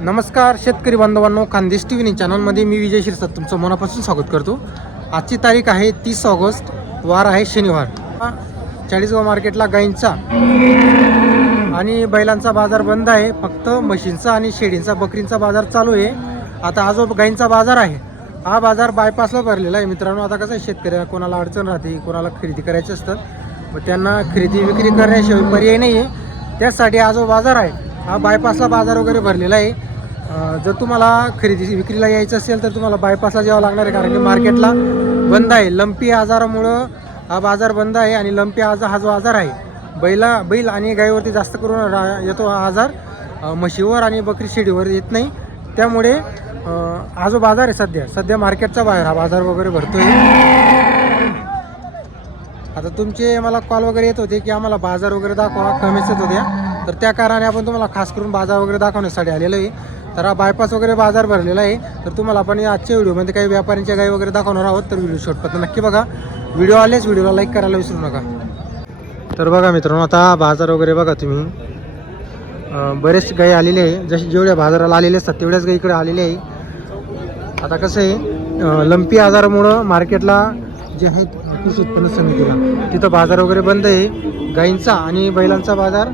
नमस्कार शेतकरी बांधवांनो खानदेश टी व्ही चॅनलमध्ये मी विजय शिरसाट तुमचं मनापासून स्वागत करतो. आजची तारीख आहे तीस ऑगस्ट वार आहे शनिवार. चाळीसगाव मार्केटला गाईंचा आणि बैलांचा बाजार बंद आहे. फक्त म्हशींचा आणि शेळींचा बकरींचा बाजार चालू आहे. आता हा जो गाईंचा बाजार आहे हा बाजार बायपासला भरलेला आहे. मित्रांनो आता कसं आहे शेतकऱ्याला कोणाला अडचण राहते कोणाला खरेदी करायची असतात मग त्यांना खरेदी विक्री करण्याशिवाय पर्याय नाही आहे त्यासाठी हा जो बाजार आहे हा बायपासला बाजार वगैरे भरलेला आहे. जर तुम्हाला खरेदी विक्रीला यायचं असेल तर तुम्हाला बायपासला जावं लागणार आहे कारण की मार्केटला बंद आहे. लंपी आजारामुळं हा बाजार बंद आहे आणि लंपी आजार हा जो आजार आहे बैला बैल आणि गायीवरती जास्त करून रा- येतो हा आजार. म्हशीवर आणि बकरी शेडीवर येत नाही. त्यामुळे हा जो बाजार आहे सध्या सध्या मार्केटचा बाहेर हा बाजार वगैरे भरतो आता तुमचे मला कॉल वगैरे येत होते की आम्हाला बाजार वगैरे दाखवा कमीच येत होत्या. तर त्या कारणाने आपण तुम्हाला खास करून बाजार वगैरे दाखवण्यासाठी आलेलो आहे. तर हा बायपास वगैरे बाजार भरलेला आहे. तर तुम्हाला आपण या आजच्या व्हिडिओमध्ये काही व्यापाऱ्यांच्या गाई वगैरे दाखवणार आहोत. तर व्हिडिओ शॉर्टपर्यंत नक्की बघा. व्हिडिओ आलेच व्हिडिओला लाईक करायला विसरू नका. तर बघा मित्रांनो आता बाजार वगैरे बघा तुम्ही. बरेच गाई आलेले आहे. जसे जेवढ्या बाजाराला आलेले असतात तेवढ्याच गाई इकडे आलेले आहे. आता कसं आहे लंपी आजारामुळं मार्केटला जे आहेत कृषी उत्पन्न समितीला तिथं बाजार वगैरे बंद आहे. गाईंचा आणि बैलांचा बाजार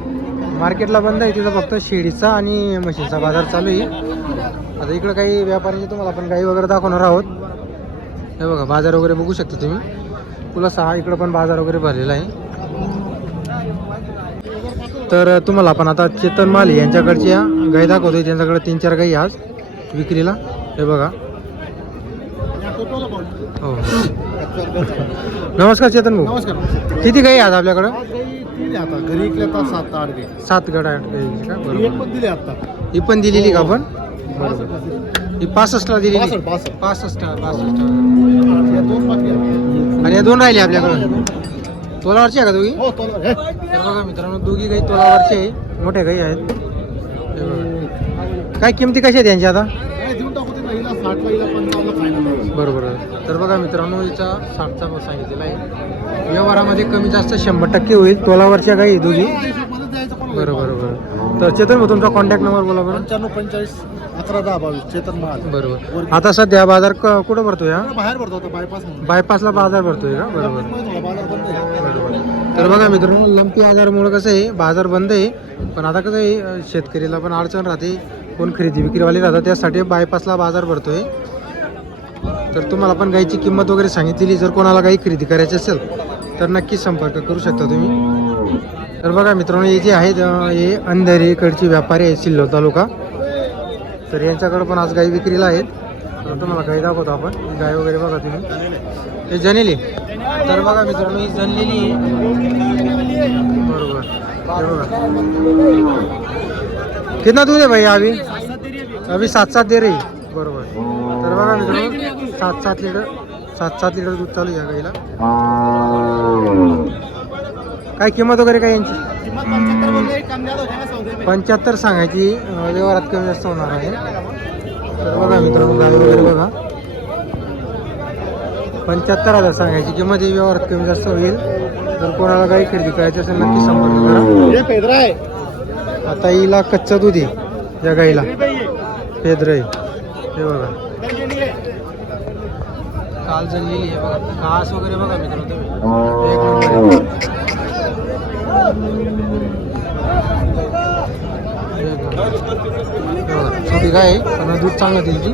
मार्केटला बंद आहे तिथं फक्त शेळीचा आणि म्हशीचा बाजार चालू आहे. आता इकडं काही व्यापाऱ्यांचे तुम्हाला आपण गाई वगैरे दाखवणार आहोत. हे बघा बाजार वगैरे बघू शकता तुम्ही. तुला सहा इकडं पण बाजार वगैरे भरलेला आहे. तर तुम्हाला आपण आता चेतन माली यांच्याकडच्या गाई दाखवतोय. त्यांच्याकडे तीन चार गाई आज विक्रीला. हे बघा हो. नमस्कार चेतन भाऊ. नमस्कार. किती गाई आज आपल्याकडं दिले आता. घरी आता सात आठ सात गड आठ गाई का? एक बरोबर. पण दिले आता. ही पण दिलेली का आपण? ही पासष्टला दिलेली. पासष्ट, पासष्ट. पासष्ट पासष्ट. या दोन बाकी आहेत. आणि या दोन राहिले आपल्याकडं? तोलावरची आहे का दोघी? हो तो हे. तर बघा मित्रांनो दोघी गाई तोलावरचे आहे. मोठ्या गाई आहेत. हे बघा. काय किमती कशा आहेत यांच्या आता? फायनल बरोबर तर बघा मित्रांनो हिचा साठचा भाव सांगितलेला आहे. व्यवहारामध्ये कमी जास्त शंभर टक्के होईल. तोलावरच्या गाई दोघी. बरोबर बरोबर. तर चेतन भाऊ तुमचा कॉन्टॅक्ट नंबर बोला बरं. पंच्याण्णव पंचेचाळीस अकरा दहा बावीस. चेतन महाल. बरोबर. आता सध्या बाजार क- कुठं भरतोय हा? बाहेर भरतो आता? बायपास म्हणून. बायपासला बाजार भरतोय का? बरोबर. थोडा बाजार बंद आहे. बरोबर. तर बघा मित्रांनो लंपी आजारामुळे कसं आहे बाजार बंद आहे. पण आता कसं आहे अं, शेतकरीला पण अडचण राहते. कोण खरेदी विक्रीवाले राहतात त्यासाठी बायपासला बाजार भरतोय. तर तुम्हाला पण गाईची किंमत वगैरे सांगितलेली जर कोणाला गाई खरेदी करायची असेल तर नक्की संपर्क करू शकता तुम्ही. तर बघा मित्रांनो हे जे आहेत हे अंधेरीकडचे व्यापारी आहेत सिल्लोड तालुका. तर यांच्याकडं पण आज गाई विक्रीला आहेत. तर तुम्हाला गाई दाखवतो आपण. गाय वगैरे बघा तुम्ही. हे जनेली. तर बघा मित्रांनो ही जनलेली आहे बरोबर बघा. कितना दूध है भाई अभी? अभी सात सात दे रही बरोबर। तर बघा मित्रांनो सात सात लिटर सात सात लिटर दूध चालू आहे या गाईला. काय किंमत वगैरे काय यांची? पंच्याहत्तर सांगायची. व्यवहारात कमी जास्त होणार आहे. तर बघा मित्रांनो गाय वगैरे बघा. पंच्याहत्तर हजार सांगायची किंमत ही व्यवहारात कमी जास्त होईल. जर कोणाला गाई खरेदी करायची असेल नक्की संपर्क करा. आता हिला कच्चा दूध आहे या गाईला. पेद्र आहे. हे बघा. काल जळलेली आहे बघा. घास वगैरे बघा मित्रांनो तुम्ही. एक नंबर छोटी गाय आहे पण दूध चांगलं दिली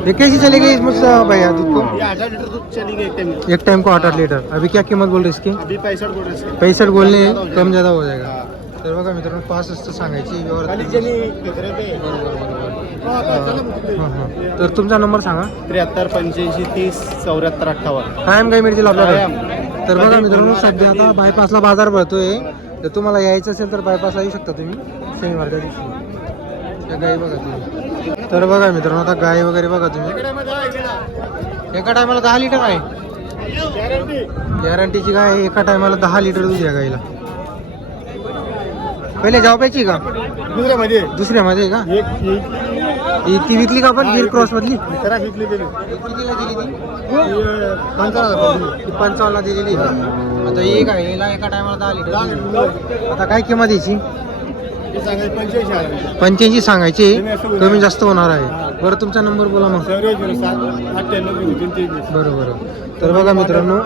ये कैसी चलेगी मुझसे भैया दूध को ये आधा लीटर दूध चली गई टाइम एक टाइम को आठ आठ लीटर। अभी क्या कीमत बोल रहे इसकी? अभी पैंसठ बोल रहे इसके। पैंसठ बोलणे कम जादा हो जाएगा। तर बघा मित्रांनो पाच असतं सांगायची व्यवहार हां हां तर तुमचा नंबर सांगा. त्र्याहत्तर पंच्याऐंशी तीस चौऱ्याहत्तर अठ्ठावन्न. कायम काही मिळतील कायम. तर बघा मित्रांनो सध्या आता बायपासला बाजार भरतोय. तर तुम्हाला यायचं असेल तर बायपासला येऊ शकता तुम्ही. शनिवार त्या दिवशी. त्या गाई बघा तुम्ही. तर बघा मित्रांनो आता गाय वगैरे बघा तुम्ही. एका टायमाला दहा लिटर आहे. गॅरंटीची गाय एका टायमाला दहा लिटर दूध या गाईला पहिले जाव प्यायची का? दुसऱ्यामध्ये. दुसऱ्यामध्ये का? ही. ती विकली का आपण गिर क्रॉस मधली? कितीला दिली पंचावन्न ती पंचावन्नला दिलेली आता एक आहे हिला एका टायमाला दहा लिटर आता काय किंमत याची पंच्याऐंशी सांगायची. कमी जास्त होणार आहे. बरं तुमचा नंबर बोला मग. बरं बरं. तर बघा मित्रांनो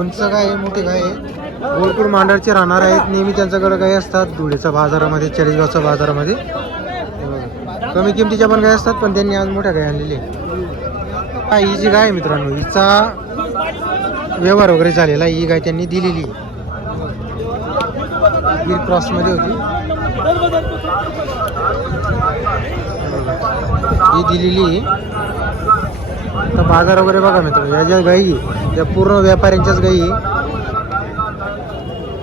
उंच आहे मोठी गाय आहे? भरपूर मांडरचे राहणार आहेत. नेहमी त्यांच्याकडे गाय असतात? धुळेच्या बाजारामध्ये चाळीसगावच्या बाजारामध्ये. कमी किमतीच्या पण गाय असतात पण त्यांनी आज मोठ्या गाय आणलेली आहे हा, ही जी गाय आहे मित्रांनो हिचा व्यवहार वगैरे झालेला. ही गाय त्यांनी दिलेली. गिर क्रॉसमध्ये होती. ही दिलेली तर बाजार वगैरे बघा मित्र या ज्या गाई त्या या पूर्ण व्यापाऱ्यांच्याच गाई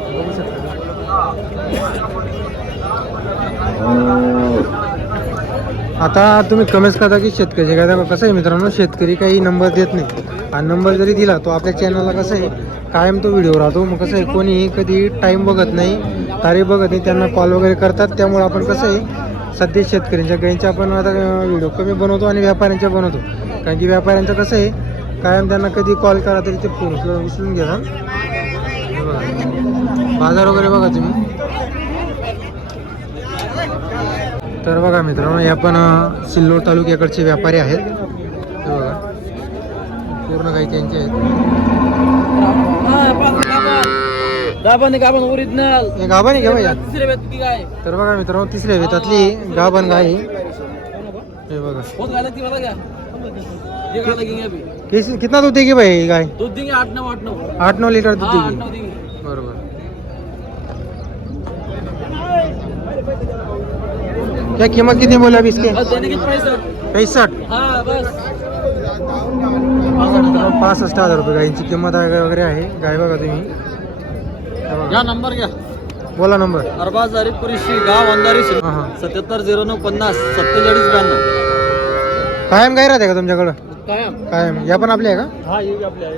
बघू शकता. आता तुम्ही कमेंट्स करता की शेतकरी काय कसं आहे मित्रांनो शेतकरी काही नंबर देत नाही. आणि नंबर जरी दिला तो आपल्या चॅनलला कसं आहे कायम तो व्हिडिओ राहतो. मग कसं आहे कोणीही कधी टाईम बघत नाही तारीख बघत नाही त्यांना कॉल वगैरे करतात. त्यामुळे आपण कसं आहे सध्या शेतकऱ्यांच्या गायींच्या आपण आता व्हिडिओ कमी बनवतो आणि व्यापाऱ्यांच्या बनवतो. कारण की व्यापाऱ्यांचं कसं आहे कायम त्यांना कधी कॉल करा तरी ते फोन उचलून घेतात. बाजार वगैरे बघा तुम्ही. तर बघा मित्रांनो हे आपण अ, सिल्लोड तालुक्याकडचे व्यापारी आहेत. हे बघा. पूर्ण काही त्यांचे आहेत. ओरिजिनल. हे गाभण तर बघा मित्रांनो तिसऱ्या वेतातली गाभण गाय. हे बघा. ती ये कितना दूध देगी भाई ये गाय? दूध देंगे आठ नौ आठ नौ आठ नौ लिटर दूध देगी नौ देंगे बरोबर क्या कीमत कितनी बोले अभी इसके? पैंसठ. हाँ पासष्ट हजार रुपये गायींची किंमत आहे वगैरे आहे. गाय बघा तुम्ही. या नंबर घ्या. बोला नंबर. अरबा जारी पुरीशी गाव अंधारी सत्याहत्तर झिरो नऊ पन्नास सत्तेचाळीस ब्याण्णव. कायम गाय राहते का तुमच्याकडं? कायम. कायम. या पण आपली आहे का? हा ये आपल्या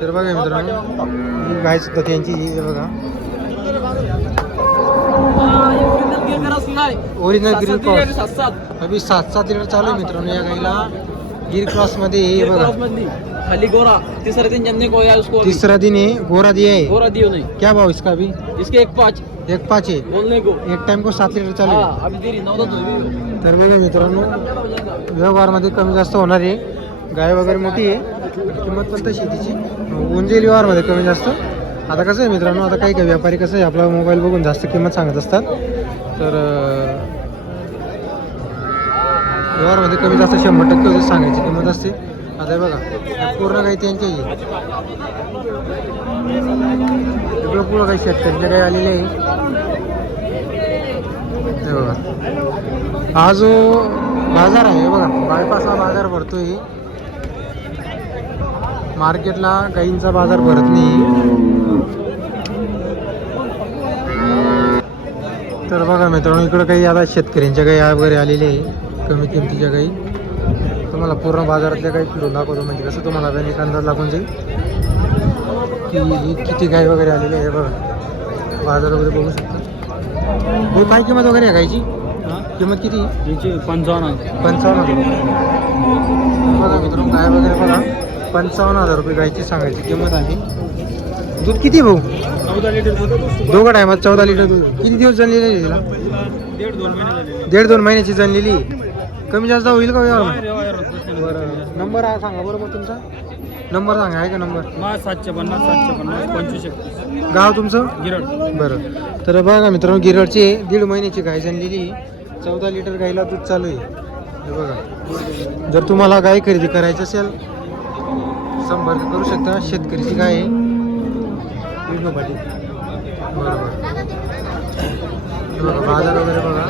तर बघा मित्रांनो गाय सुद्धा त्यांची ही बघा. ओरिजिनल ग्रीन क्रॉस अभि सात सात लिटर चालू आहे मित्रांनो या गाईला. गिर क्रॉसमध्ये हे बघा. खाली गोरा. तीसरे दिन को उसको। तीसरा दिन है गोरा दिया है गोरा दियो नहीं क्या भाव इसका अभी? इसके एक पाँच. एक पाच आहे. बोलने को. एक टाइम को सात लिटर चालू आहे. अभी देरी. तर बघा मित्रांनो व्यवहारमध्ये कमी जास्त होणार आहे. गाय वगैरे मोठी आहे. किंमत पण तशी तिची. उंजेल व्यवहारमध्ये कमी जास्त. आता कसं आहे मित्रांनो आता काही काही व्यापारी कसं आहे आपला मोबाईल बघून जास्त किंमत सांगत असतात. तर व्यवहारमध्ये कमी जास्त शंभर टक्के होते सांगायची किंमत असते. आता बघा पूर्ण काही त्यांच्या इकडं पूर्ण काही शेतकऱ्यांच्या काही आलेले आहे. बघा. हा जो बाजार आहे हे बघा बायपासला बाजार भरतोय. मार्केटला गाईंचा बाजार भरत नाही. तर बघा मित्रांनो इकडं काही आता शेतकऱ्यांच्या गाई वगैरे आलेले आहे. कमी किमतीच्या गाई तुम्हाला पूर्ण बाजारातल्या काही फिरून दाखवतो. म्हणजे कसं तुम्हाला आता एक अंदाज लागून जाईल. की किती गाई वगैरे आलेली आहे बघा. बाजार वगैरे बघू शकता. हे काय किंमत वगैरे आहे गायची किंमत किती? पंचावन्न पंचावन्न हजार. बघा मित्रांनो गाय वगैरे बघा. पंचावन्न हजार रुपये गायची सांगायची किंमत आहे. दूध किती भाऊ? चौदा लिटर दोघं टायमात चौदा लिटर दूध. किती दिवस जनलेले आहे तिला? दीड दोन महिन्याची जनलेली आहे. कमी जास्त होईल का व्यवहार? बरं. नंबर आहे सांगा बरोबर तुमचा. नंबर सांगा आहे का नंबर? सातशे पन्नास सातशे पन्नास पंचवीस एकतीस. गाव तुमचं? गिरड. बरं. तर बघा मित्रांनो गिरडची दीड महिन्याची गाय जनलेली चौदा लिटर गाईला दूध चालू आहे. हे बघा. जर तुम्हाला गाय खरेदी करायची असेल संपर्क करू शकता. शेतकरीची गाय आहे. विष्णू बाजार वगैरे बघा.